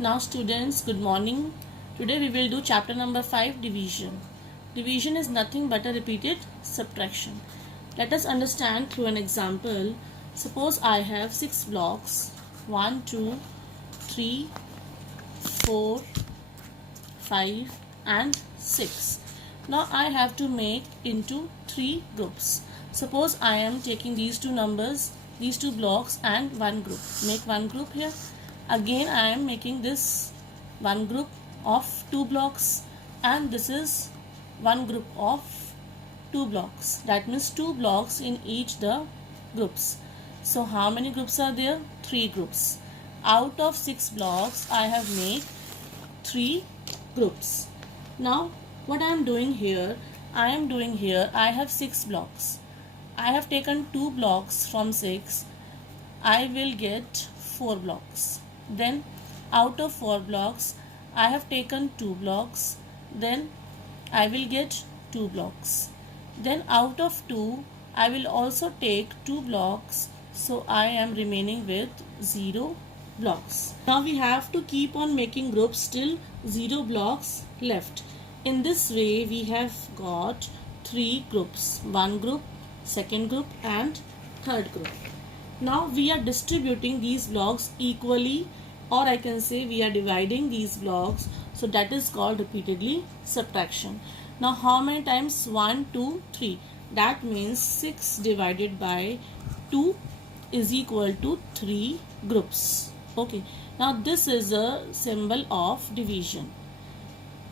Now students, good morning. Today we will do chapter number 5, division. Division is nothing but a repeated subtraction. Let us understand through an example. Suppose I have 6 blocks, 1, 2, 3, 4, 5 and 6. Now I have to make into 3 groups. Suppose I am taking these two numbers, these two blocks and one group. Make one group here. Again I am making this one group of 2 blocks and this is one group of 2 blocks. That means 2 blocks in each the groups. So how many groups are there? 3 groups. Out of 6 blocks I have made 3 groups. Now what I am doing here, I have 6 blocks. I have taken 2 blocks from 6. I will get 4 blocks. Then out of 4 blocks I have taken 2 blocks. Then I will get 2 blocks. Then out of 2 I will also take 2 blocks. So I am remaining with 0 blocks. Now we have to keep on making groups till 0 blocks left. In this way we have got 3 groups. One group, second group and third group. Now we are distributing these blocks equally, or I can say we are dividing these blocks. So that is called repeatedly subtraction. Now how many times? 1, 2, 3. That means 6 divided by 2 is equal to 3 groups. Okay. Now this is a symbol of division.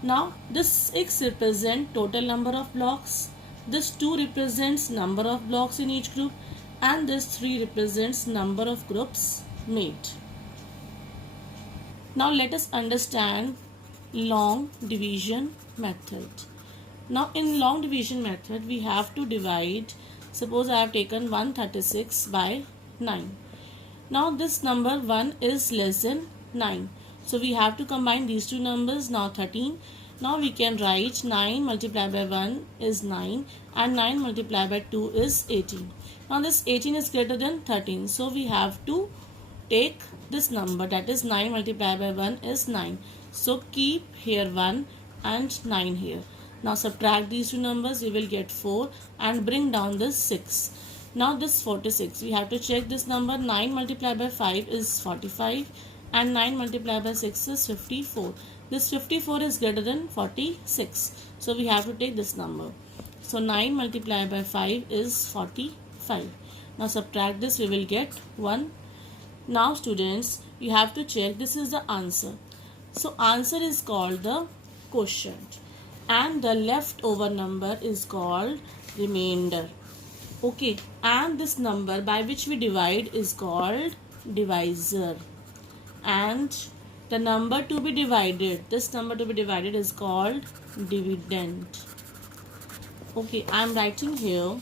Now this 6 represents total number of blocks. This 2 represents number of blocks in each group. And this 3 represents number of groups made. Now let us understand long division method. Now in long division method we have to divide. Suppose I have taken 136 by 9. Now this number 1 is less than 9. So we have to combine these two numbers. Now 13. Now we can write 9 multiplied by 1 is 9 and 9 multiplied by 2 is 18. Now this 18 is greater than 13. So we have to take this number, that is 9 multiplied by 1 is 9. So keep here 1 and 9 here. Now subtract these two numbers, we will get 4 and bring down this 6. Now this 46, we have to check this number. 9 multiplied by 5 is 45 and 9 multiplied by 6 is 54. This 54 is greater than 46. So we have to take this number. So 9 multiplied by 5 is 45. Now subtract this, we will get 1. Now students, you have to check this is the answer. So answer is called the quotient and the leftover number is called remainder. Okay, and this number by which we divide is called divisor. And the number to be divided, this number to be divided is called dividend. Okay, I am writing here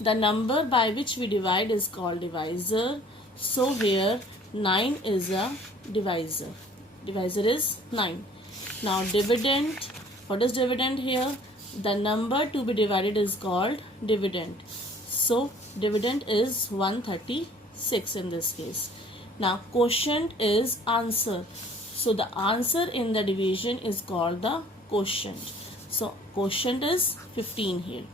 the number by which we divide is called divisor. So here 9 is a divisor. Divisor is 9. Now dividend, what is dividend here? The number to be divided is called dividend. So dividend is 136 in this case. Now quotient is answer. So the answer in the division is called the quotient. So quotient is 15 here.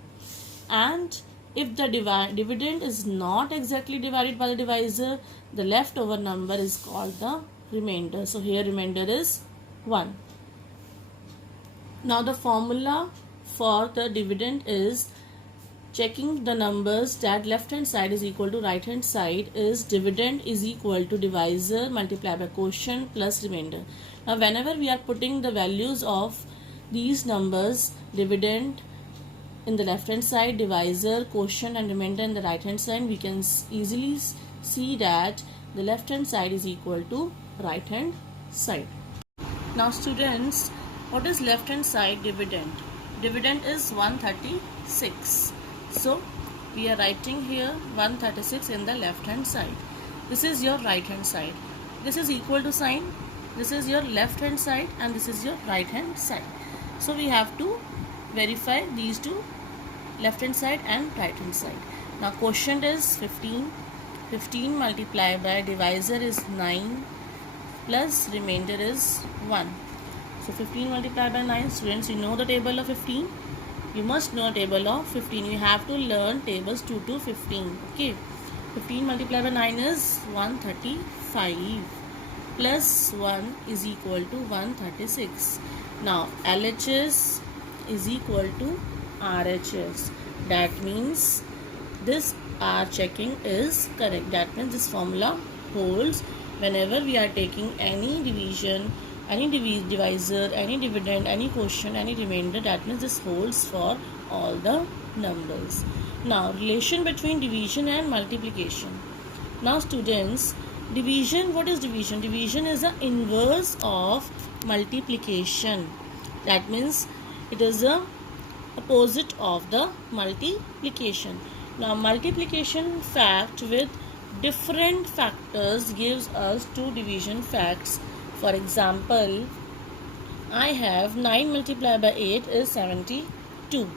And if the dividend is not exactly divided by the divisor, the leftover number is called the remainder. So here remainder is 1. Now the formula for the dividend is checking the numbers that left hand side is equal to right hand side is dividend is equal to divisor multiplied by quotient plus remainder. Now whenever we are putting the values of these numbers, dividend in the left hand side, divisor, quotient and remainder in the right hand side, we can easily see that the left hand side is equal to right hand side. Now students, what is left hand side dividend? Dividend is 136. So we are writing here 136 in the left hand side. This is your right hand side. This is equal to sign. This is your left hand side and this is your right hand side. So we have to verify these two, left hand side and right hand side. Now quotient is 15. 15 multiplied by divisor is 9. plus remainder is 1. So 15 multiplied by 9. Students, you know the table of 15. You must know table of 15. You have to learn tables 2 to 15. Okay. 15 multiplied by 9 is 135 plus 1 is equal to 136. Now LHS is equal to RHS. That means this R checking is correct. That means this formula holds whenever we are taking any division, any divisor, any dividend, any quotient, any remainder. That means this holds for all the numbers. Now relation between division and multiplication. Now students, division, what is division? Division is the inverse of multiplication. That means it is the opposite of the multiplication. Now multiplication fact with different factors gives us two division facts. For example, I have 9 multiplied by 8 is 72.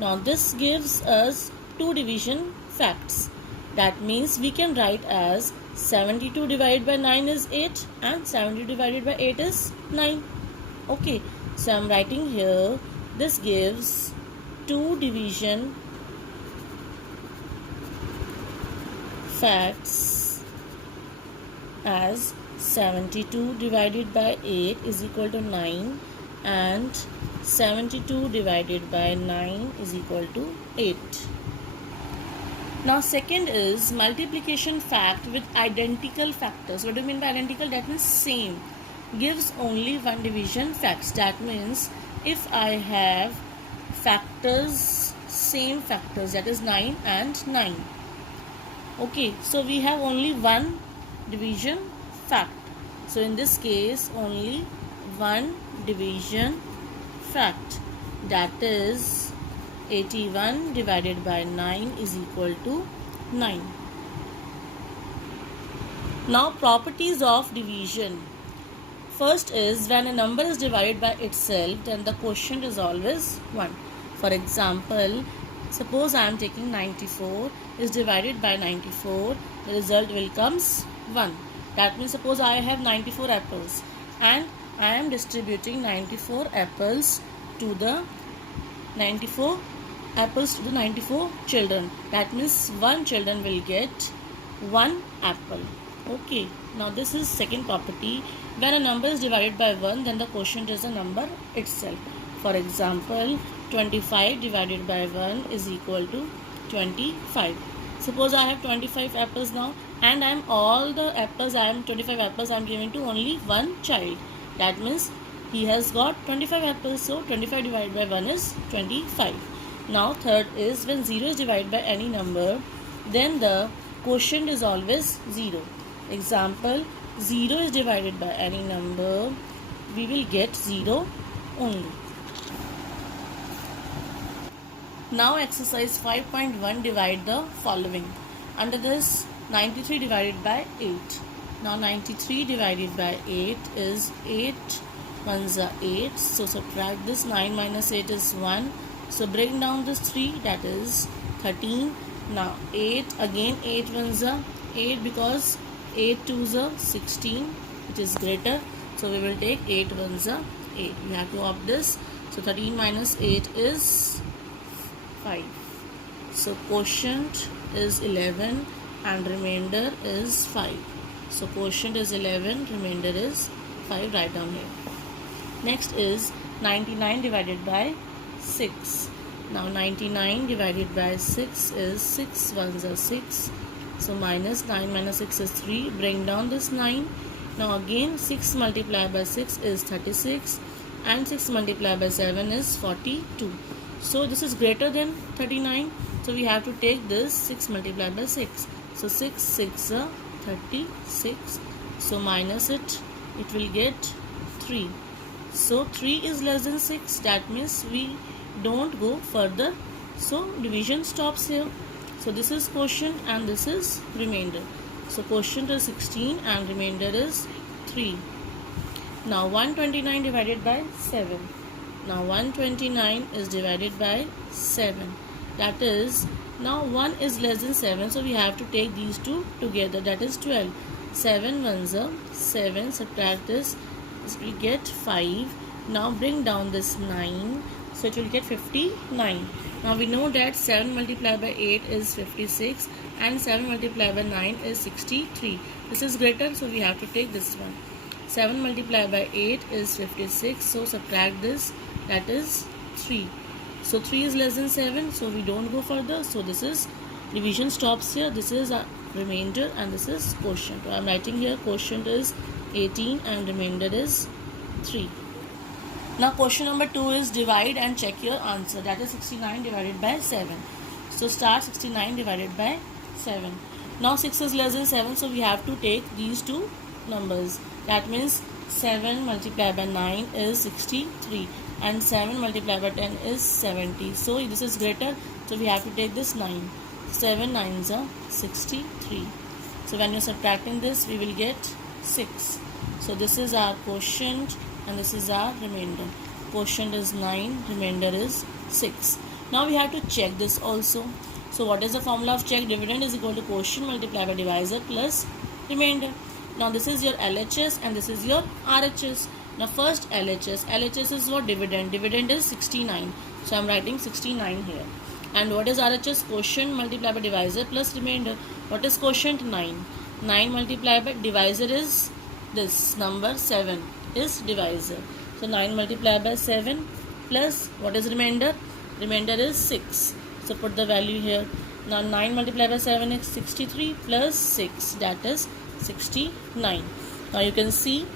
Now this gives us two division facts. That means we can write as 72 divided by 9 is 8 and 70 divided by 8 is 9. Okay, so I am writing here, this gives two division facts as 72 divided by 8 is equal to 9 and 72 divided by 9 is equal to 8. Now second is multiplication fact with identical factors. What do you mean by identical? That means same. Gives only one division facts. That means if I have factors, same factors, that is 9 and 9. Okay, so we have only one division fact. So in this case only one division fact, that is 81 divided by 9 is equal to 9. Now properties of division. First is when a number is divided by itself, then the quotient is always 1. For example, suppose I am taking 94 is divided by 94, the result will comes 1. That means suppose I have 94 apples and I am distributing 94 apples to the 94 children. That means one children will get one apple. Okay, now this is second property. When a number is divided by 1, then the quotient is the number itself. For example, 25 divided by 1 is equal to 25. Suppose I have 25 apples now and I am 25 apples I am giving to only one child. That means he has got 25 apples, so 25 divided by 1 is 25. Now third is when 0 is divided by any number, then the quotient is always 0. Example, 0 is divided by any number, we will get 0 only. Now exercise 5.1, divide the following. Under this 93 divided by 8. Now 93 divided by 8 is 8 ones are 8. So subtract this, 9 minus 8 is 1. So bring down this 3, that is 13. Now 8, again 8 ones are 8 because 8 twos are 16, which is greater. So we will take 8 ones are 8. We have to opt this. So 13 minus 8 is 5. So quotient is 11 and remainder is 5. So quotient is 11, remainder is 5. Write down here. Next is 99 divided by 6. Now 99 divided by 6 is 6 ones are 6. So minus 9 minus 6 is 3. Bring down this 9. Now again 6 multiplied by 6 is 36 and 6 multiplied by 7 is 42. So this is greater than 39. So we have to take this 6 multiplied by 6. So 6 6 are 36. So minus it will get 3. So 3 is less than 6. That means we don't go further. So division stops here. So this is quotient and this is remainder. So quotient is 16 and remainder is 3. Now 129 divided by 7. Now 129 is divided by 7. That is, now 1 is less than 7. So we have to take these two together. That is 12. 7 ones are 7. Subtract this we get 5. Now bring down this 9, so it will get 59. Now we know that 7 multiplied by 8 is 56 and 7 multiplied by 9 is 63. This is greater, so we have to take this one. 7 multiplied by 8 is 56, so subtract this, that is 3. So 3 is less than 7, so we don't go further. So this is division stops here. This is a remainder and this is quotient. So I am writing here quotient is 18 and remainder is 3. Now question number 2 is divide and check your answer. That is 69 divided by 7. So start 69 divided by 7. Now 6 is less than 7, so we have to take these two numbers. That means 7 multiplied by 9 is 63 and 7 multiplied by 10 is 70. So this is greater, so we have to take this 9. 7 9s are 63. So when you're subtracting this, we will get 6. So this is our quotient and this is our remainder. Quotient is 9, remainder is 6. Now we have to check this also. So what is the formula of check? Dividend is equal to quotient multiplied by divisor plus remainder. Now this is your LHS and this is your RHS. Now first LHS. LHS is what? Dividend. Dividend is 69. So I am writing 69 here. And what is RHS? Quotient multiplied by divisor plus remainder. What is quotient? 9. 9 multiplied by divisor is this number 7 is divisor. So 9 multiplied by 7 plus what is remainder? Remainder is 6. So put the value here. Now 9 multiplied by 7 is 63 plus 6, that is 69. Now you can see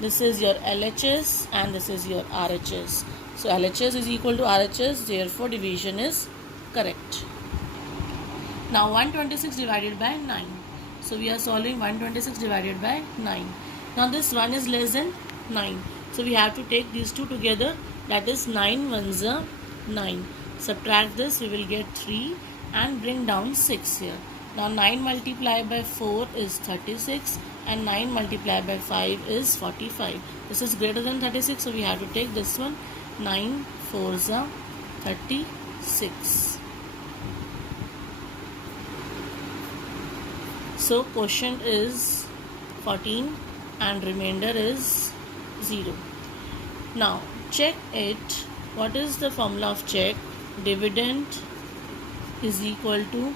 this is your LHS and this is your RHS. So LHS is equal to RHS, therefore division is correct. Now 126 divided by 9. So we are solving 126 divided by 9. Now this 1 is less than 9. So we have to take these two together. That is 9 ones are 9. Subtract this, we will get 3 and bring down 6 here. Now 9 multiplied by 4 is 36 and 9 multiplied by 5 is 45. This is greater than 36, so we have to take this one. 9 4s are 36. So quotient is 14 and remainder is 0. Now check it. What is the formula of check? Dividend is equal to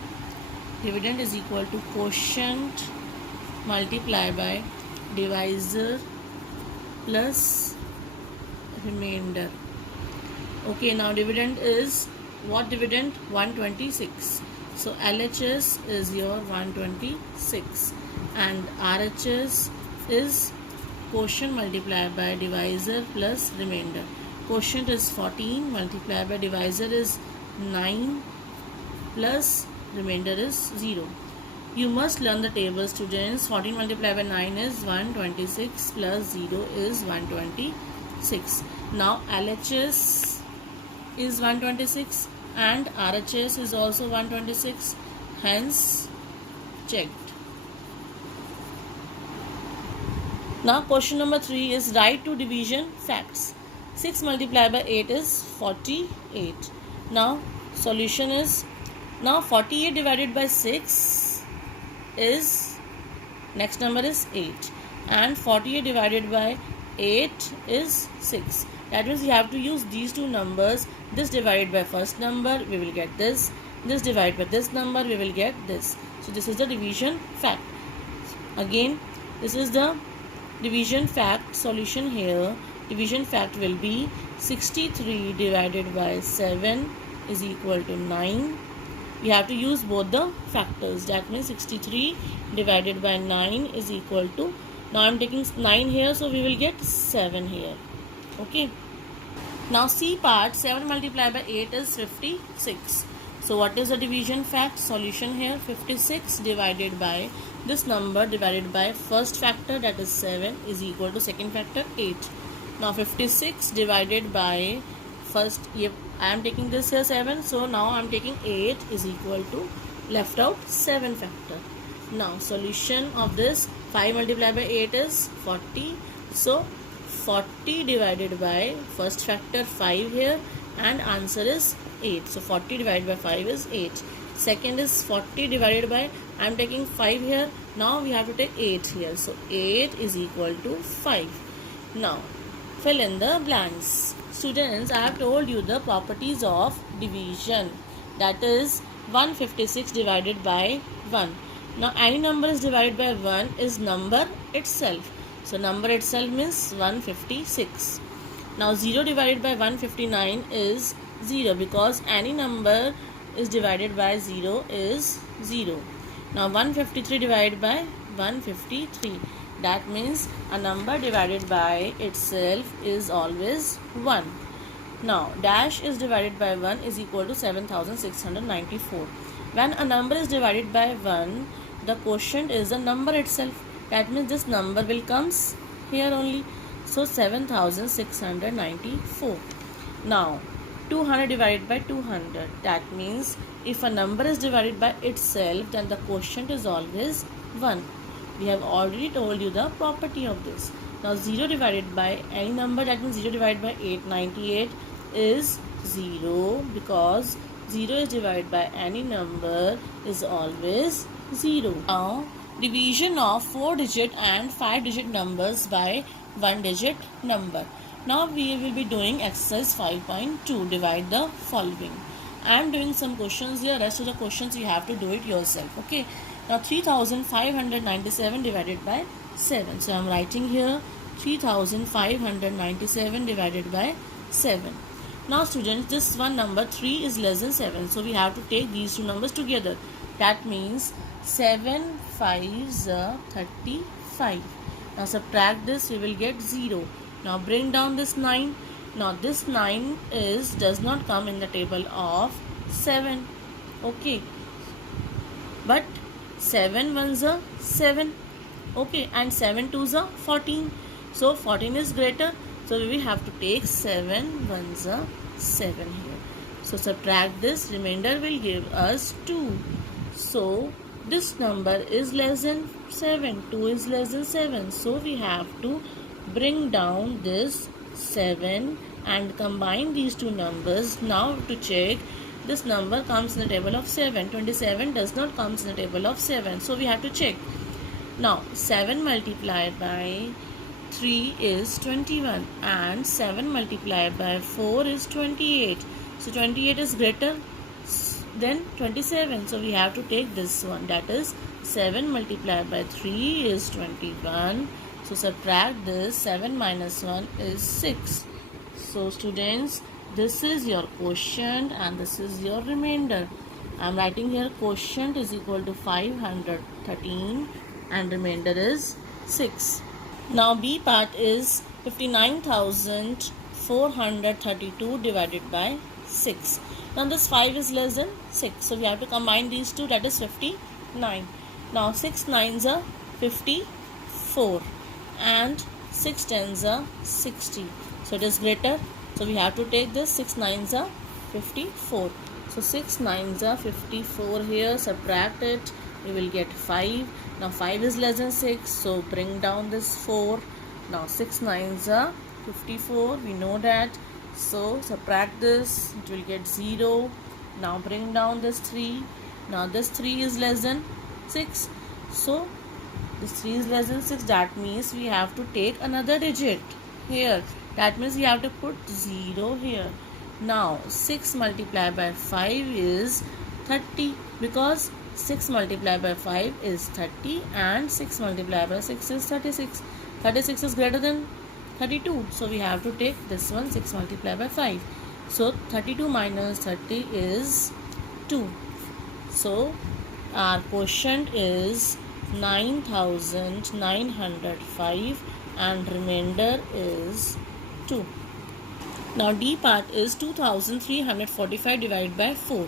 quotient multiplied by divisor plus remainder. Okay, now dividend is what dividend? 126. So LHS is your 126 and RHS is quotient multiplied by divisor plus remainder. Quotient is 14 multiplied by divisor is 9 plus remainder is 0. You must learn the table, students. 14 multiplied by 9 is 126 plus 0 is 126. Now LHS is 126 and RHS is also 126, hence checked. Now question number 3 is write two division facts. 6 multiplied by 8 is 48. Now solution is, now 48 divided by 6 is, next number is 8 and 48 divided by 8 is 6. That means you have to use these two numbers. This divided by first number, we will get this. This divided by this number, we will get this. So this is the division fact. Again, this is the division fact solution here. Division fact will be 63 divided by 7 is equal to 9. We have to use both the factors. That means 63 divided by 9 is equal to, now I am taking 9 here, so we will get 7 here. Okay. Now C part, 7 multiplied by 8 is 56. So what is the division fact? Solution here, 56 divided by this number divided by first factor, that is 7, is equal to second factor 8. Now 56 divided by first, I am taking this here 7, so now I am taking 8 is equal to, left out 7 factor. Now solution of this, 5 multiplied by 8 is 40. So 40 divided by first factor 5 here and answer is 8. So 40 divided by 5 is 8. Second is 40 divided by I am taking 5 here. Now we have to take 8 here. So 8 is equal to 5. Now fill in the blanks. Students, I have told you the properties of division. That is 156 divided by 1. Now any number is divided by 1 is number itself. So number itself means 156. Now 0 divided by 159 is 0 because any number is divided by 0 is 0. Now 153 divided by 153. That means a number divided by itself is always 1. Now dash is divided by 1 is equal to 7694. When a number is divided by 1, the quotient is the number itself. That means this number will comes here only. So 7694. Now 200 divided by 200. That means if a number is divided by itself, then the quotient is always 1. We have already told you the property of this. Now 0 divided by any number, that means 0 divided by 898 is 0 because 0 is divided by any number is always 0. Now division of 4-digit and 5-digit numbers by 1-digit number. Now we will be doing exercise 5.2. Divide the following. I am doing some questions here. Rest of the questions you have to do it yourself. Okay. Now 3597 divided by 7. So I am writing here 3597 divided by 7. Now students, this one number 3 is less than 7. So we have to take these two numbers together. That means 7 5s are 35. Now subtract this, we will get 0. Now bring down this 9. Now this 9 does not come in the table of 7. Okay. But 7 1s are 7. Okay. And 7 2s are 14. So 14 is greater. So we will have to take 7 1s are 7 here. So subtract this. Remainder will give us 2. So this number is less than 7. 2 is less than 7. So we have to bring down this 7 and combine these two numbers. Now to check, this number comes in the table of 7. 27 does not come in the table of 7. So we have to check. Now 7 multiplied by 3 is 21 and 7 multiplied by 4 is 28. So 28 is greater than 27. So we have to take this one. That is 7 multiplied by 3 is 21. So subtract this. 7 minus 1 is 6. So students, this is your quotient and this is your remainder. I am writing here quotient is equal to 513 and remainder is 6. Now B part is 59,432 divided by 6. Now this 5 is less than 6. So we have to combine these two, that is 59. Now 6 9s are 54 and 6 10s are 60. So it is greater. So we have to take this. 6 9s are 54. So 6 9s are 54 here. Subtract it. We will get 5. Now 5 is less than 6. So bring down this 4. Now 6 9s are 54. We know that. So subtract this. It will get 0. Now bring down this 3. Now this 3 is less than 6. So this 3 is less than 6. That means we have to take another digit here. That means we have to put 0 here. Now 6 multiplied by 5 is 30 because 6 multiplied by 5 is 30 and 6 multiplied by 6 is 36. 36 is greater than 32. So we have to take this one, 6 multiplied by 5. So 32 minus 30 is 2. So our quotient is 9,905 and remainder is 2. Now D part is 2,345 divided by 4.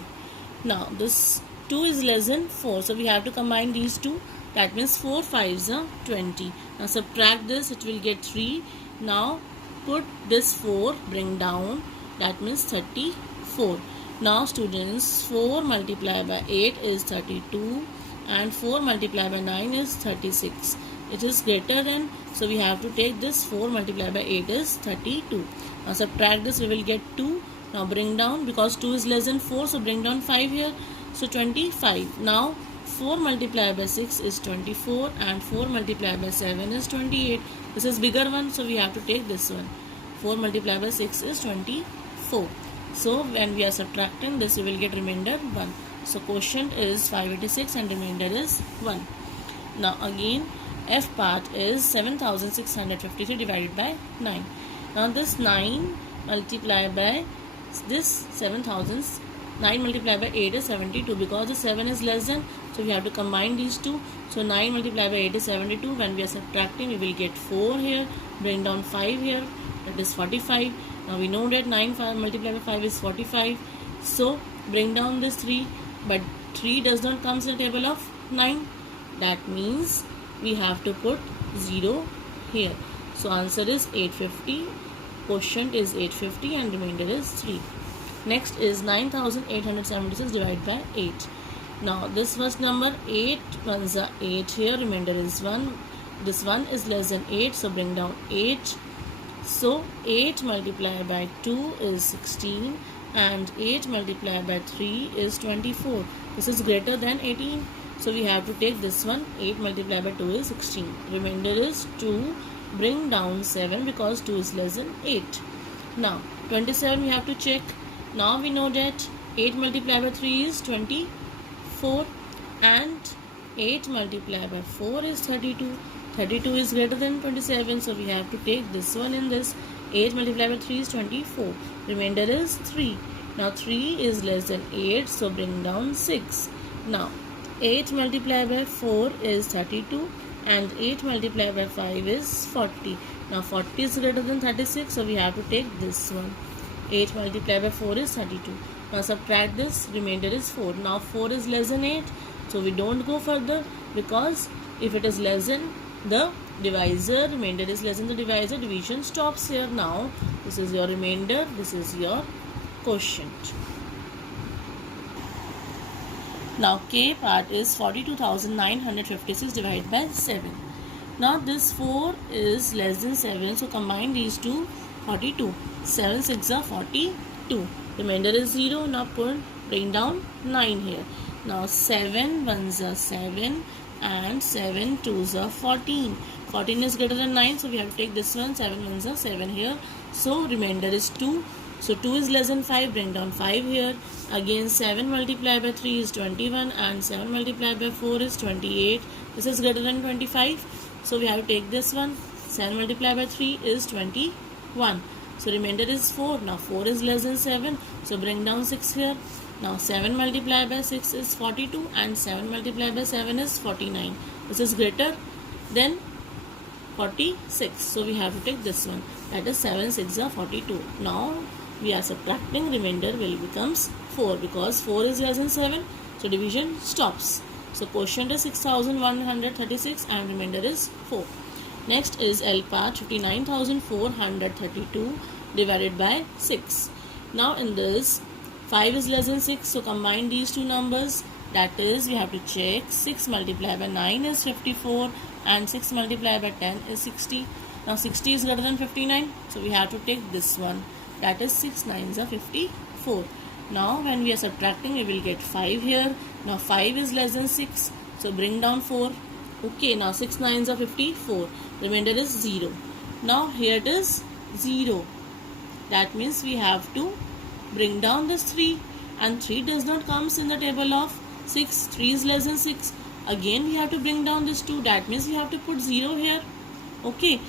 Now this 2 is less than 4. So we have to combine these two. That means 4 5s are 20. Now subtract this. It will get 3. Now put this 4. Bring down. That means 34. Now students, 4 multiplied by 8 is 32. And 4 multiplied by 9 is 36. It is greater than. So we have to take this. 4 multiplied by 8 is 32. Now subtract this. We will get 2. Now bring down because 2 is less than 4. So bring down 5 here. So 25. Now 4 multiplied by 6 is 24 and 4 multiplied by 7 is 28. This is bigger one, so we have to take this one. 4 multiplied by 6 is 24. So when we are subtracting this, we will get remainder 1. So quotient is 586 and remainder is 1. Now again, F part is 7653 divided by 9. Now this 9 multiplied by this 7000, 9 multiplied by 8 is 72, because the 7 is less than, so we have to combine these two. So 9 multiplied by 8 is 72. When we are subtracting, we will get 4 here, bring down 5 here, that is 45. Now we know that 9 multiplied by 5 is 45. So bring down this 3, but 3 does not come in the table of 9. That means we have to put 0 here. So answer is 850. Quotient is 850 and remainder is 3. Next is 9876 divided by 8. Now this first number, 8 ones are 8 here, remainder is 1. This 1 is less than 8, so bring down 8. So 8 multiplied by 2 is 16 and 8 multiplied by 3 is 24. This is greater than 18. So we have to take this one. 8 multiplied by 2 is 16. Remainder is 2. Bring down 7 because 2 is less than 8. Now 27 we have to check. Now we know that 8 multiplied by 3 is 24 and 8 multiplied by 4 is 32. 32 is greater than 27, so we have to take this one in this. 8 multiplied by 3 is 24. Remainder is 3. Now 3 is less than 8, so bring down 6. Now 8 multiplied by 4 is 32 and 8 multiplied by 5 is 40. Now 40 is greater than 36, so we have to take this one. 8 multiplied by 4 is 32. Now subtract this, remainder is 4. Now 4 is less than 8, so we don't go further, because if it is less than the divisor, remainder is less than the divisor, division stops here. Now this is your remainder, this is your quotient. Now K part is 42,956 divided by 7. Now this 4 is less than 7, so combine these two. 42. 7 6 are 42. Remainder is 0. Now bring down 9 here. Now 7 1s are 7 and 7 2s are 14. 14 is greater than 9, so we have to take this one. 7 1s are 7 here. So remainder is 2. So 2 is less than 5, bring down 5 here. Again 7 multiplied by 3 is 21 and 7 multiplied by 4 is 28. This is greater than 25. So we have to take this one. 7 multiplied by 3 is 21. So remainder is 4. Now 4 is less than 7. So bring down 6 here. Now 7 multiplied by 6 is 42 and 7 multiplied by 7 is 49. This is greater than 46. So we have to take this one. That is 7 6 are 42. Now we are subtracting, remainder will becomes 4 because 4 is less than 7. So division stops. So quotient is 6136 and remainder is 4. Next is L part, 59,432 divided by 6. Now in this, 5 is less than 6, so combine these two numbers. That is, we have to check 6 multiplied by 9 is 54 and 6 multiplied by 10 is 60. Now 60 is greater than 59, so we have to take this one. That is 6 9s are 54. Now when we are subtracting, we will get 5 here. Now 5 is less than 6, so bring down 4. Okay, now 6 9s are 54. Remainder is 0. Now here it is 0. That means we have to bring down this 3, and 3 does not comes in the table of 6. 3 is less than 6. Again we have to bring down this 2. That means we have to put 0 here. Okay.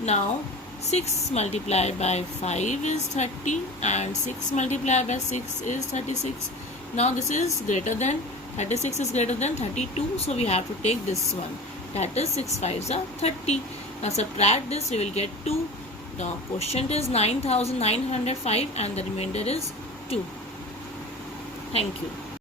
Now 6 multiplied by 5 is 30 and 6 multiplied by 6 is 36. Now this is greater than 36 is greater than 32, so we have to take this one. That is 6 5s are 30. Now subtract this, we will get 2. The quotient is 9,905 and the remainder is 2. Thank you.